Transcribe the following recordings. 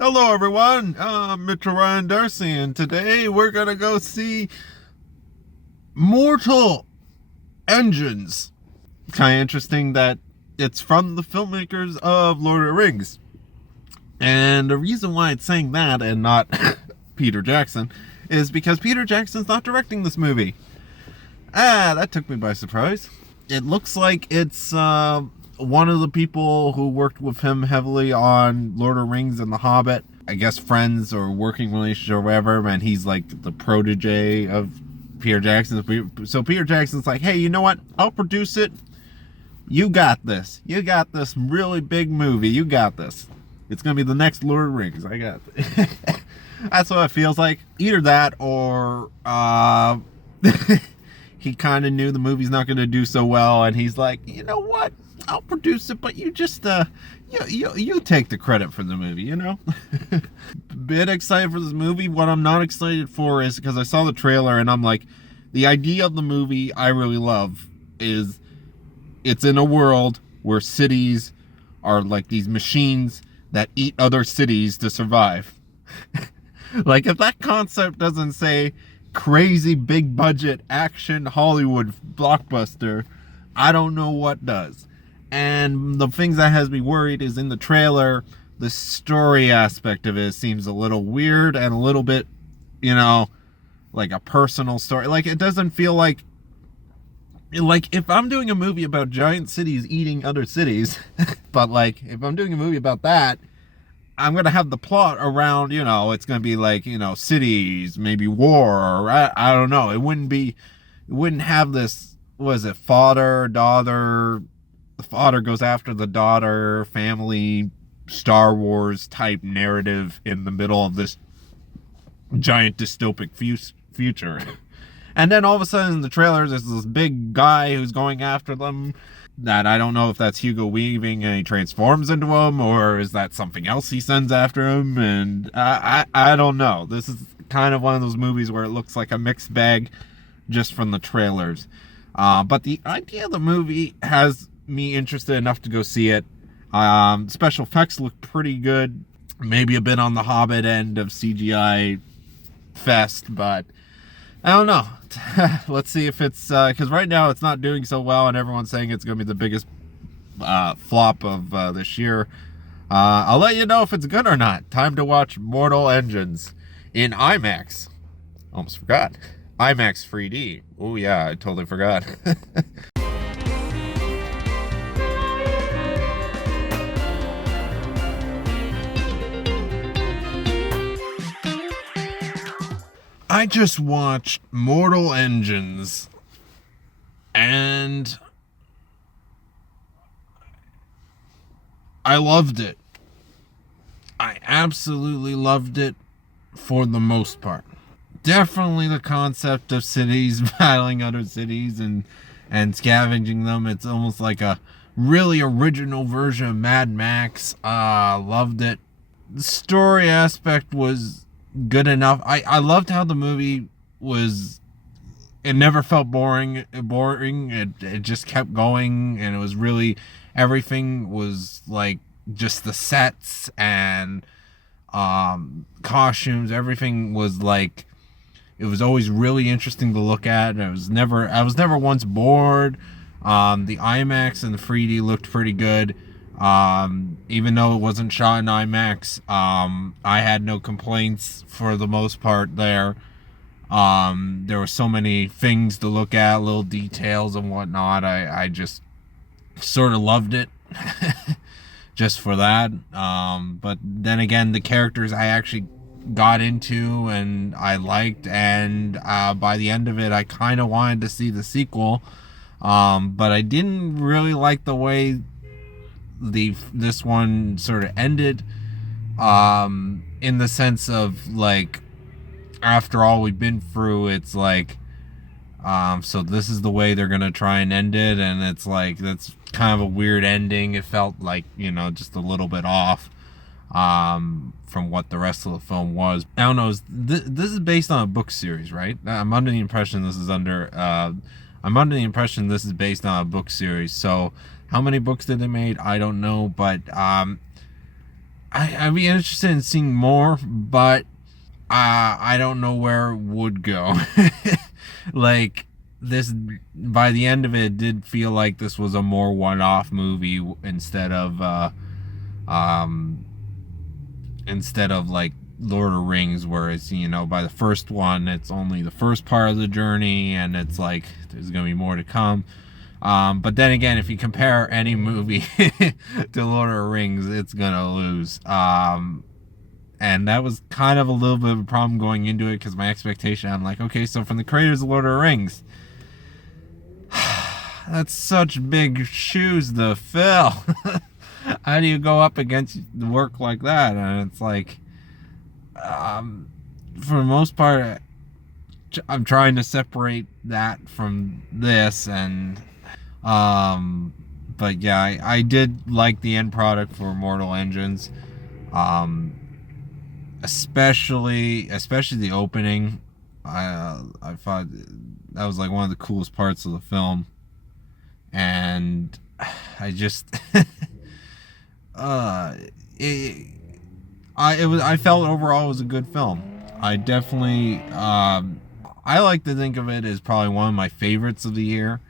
Hello, everyone. I'm Mitchell Ryan Darcy, and today we're gonna go see Mortal Engines. Kind of interesting that it's from the filmmakers of Lord of the Rings, and the reason why it's saying that and not Peter Jackson is because Peter Jackson's not directing this movie. That took me by surprise. It looks like it's one of the people who worked with him heavily on Lord of the Rings and The Hobbit. I guess friends or working relationship or whatever, and he's like the protege of Peter Jackson. So Peter Jackson's like, hey, you know what? I'll produce it. You got this. You got this really big movie. You got this. It's going to be the next Lord of the Rings. I got it. That's what it feels like. Either that or he kind of knew the movie's not going to do so well, and he's like, you know what? I'll produce it, but you just you take the credit for the movie, you know. Bit excited for this movie. What I'm not excited for is because I saw the trailer and I'm like, the idea of the movie I really love is it's in a world where cities are like these machines that eat other cities to survive. Like, if that concept doesn't say crazy big budget action Hollywood blockbuster, I don't know what does. And the things that has me worried is in the trailer, the story aspect of it seems a little weird and a little bit, you know, like a personal story. Like, it doesn't feel like if I'm doing a movie about giant cities eating other cities, but like if I'm doing a movie about that, I'm going to have the plot around, you know, it's going to be like, you know, cities, maybe war, or I don't know. It wouldn't have this, was it father, daughter, the father goes after the daughter, family, Star Wars type narrative in the middle of this giant dystopic future. And then all of a sudden in the trailers, there's this big guy who's going after them that I don't know if that's Hugo Weaving and he transforms into him, or is that something else he sends after him? And I don't know. This is kind of one of those movies where it looks like a mixed bag just from the trailers. But the idea of the movie has me interested enough to go see it. Special effects look pretty good. Maybe a bit on the Hobbit end of CGI fest, but I don't know. Let's see if it's because right now it's not doing so well, and everyone's saying it's going to be the biggest flop of this year. I'll let you know if it's good or not. Time to watch Mortal Engines in IMAX. Almost forgot. IMAX 3D. Oh yeah, I totally forgot. I just watched Mortal Engines, and I loved it. I absolutely loved it for the most part. Definitely the concept of cities battling other cities and scavenging them. It's almost like a really original version of Mad Max. Loved it. The story aspect was good enough. I loved how the movie was, it never felt boring. It just kept going, and it was really, everything was like just the sets and costumes, everything was like, it was always really interesting to look at, and I was never once bored. The IMAX and the 3D looked pretty good. Even though it wasn't shot in IMAX, I had no complaints for the most part there. There were so many things to look at, little details and whatnot. I just sort of loved it just for that. But then again, the characters I actually got into and I liked, and by the end of it, I kind of wanted to see the sequel. But I didn't really like the way this one sort of ended, in the sense of like, after all we've been through, it's like, so this is the way they're gonna try and end it, and it's like, that's kind of a weird ending. It felt like, you know, just a little bit off from what the rest of the film was. I don't know, this is based on a book series, right? I'm under the impression this is based on a book series. So how many books did they made? I don't know, but I'd be interested in seeing more, but I don't know where it would go. Like this, by the end of it, it did feel like this was a more one-off movie um, instead of like Lord of the Rings, where it's, you know, by the first one, it's only the first part of the journey, and it's like there's gonna be more to come. But then again, if you compare any movie to Lord of the Rings, it's gonna lose. And that was kind of a little bit of a problem going into it, because my expectation, I'm like, okay, so from the creators of Lord of the Rings, that's such big shoes to fill. How do you go up against work like that? And it's like, for the most part, I'm trying to separate that from this, and but yeah, I did like the end product for Mortal Engines, um, especially the opening. I thought that was like one of the coolest parts of the film, and I just uh, it, I felt overall it was a good film. I definitely I like to think of it as probably one of my favorites of the year.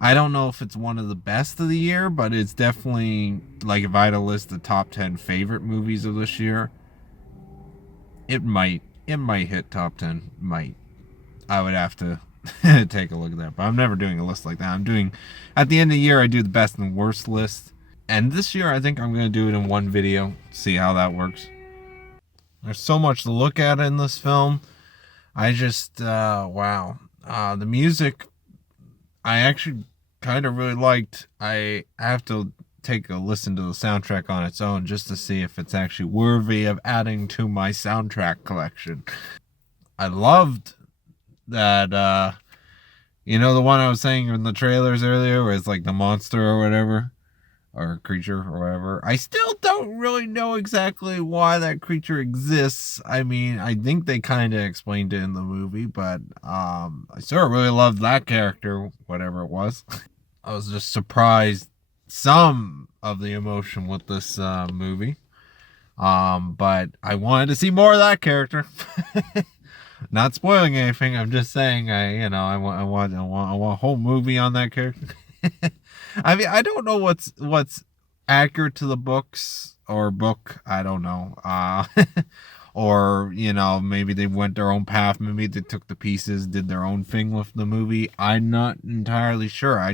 I don't know if it's one of the best of the year, but it's definitely, like, if I had to list the top 10 favorite movies of this year, it might hit top 10. Might. I would have to take a look at that, but I'm never doing a list like that. I'm doing, at the end of the year, I do the best and worst list. And this year, I think I'm going to do it in one video, see how that works. There's so much to look at in this film. I just, wow. The music, I actually kind of really liked. I have to take a listen to the soundtrack on its own just to see if it's actually worthy of adding to my soundtrack collection. I loved that, you know, the one I was saying in the trailers earlier, where it's like the monster or whatever, or creature or whatever. I still don't really know exactly why that creature exists. I mean, I think they kind of explained it in the movie, but I sort of really loved that character, whatever it was. I was just surprised some of the emotion with this movie. But I wanted to see more of that character. Not spoiling anything. I'm just saying, I want a whole movie on that character. I mean, I don't know what's accurate to the books or book. I don't know. Or, you know, maybe they went their own path. Maybe they took the pieces, did their own thing with the movie. I'm not entirely sure.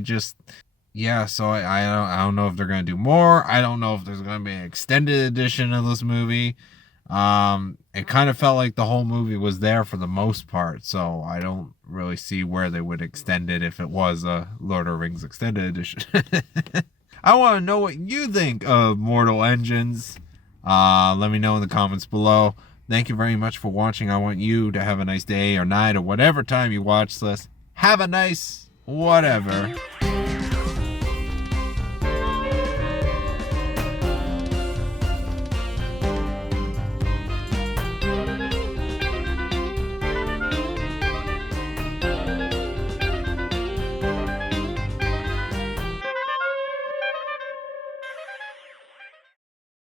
Yeah, so I don't know if they're going to do more. I don't know if there's going to be an extended edition of this movie. It kind of felt like the whole movie was there for the most part, so I don't really see where they would extend it if it was a Lord of the Rings extended edition. I want to know what you think of Mortal Engines. Let me know in the comments below. Thank you very much for watching. I want you to have a nice day or night or whatever time you watch this. Have a nice whatever.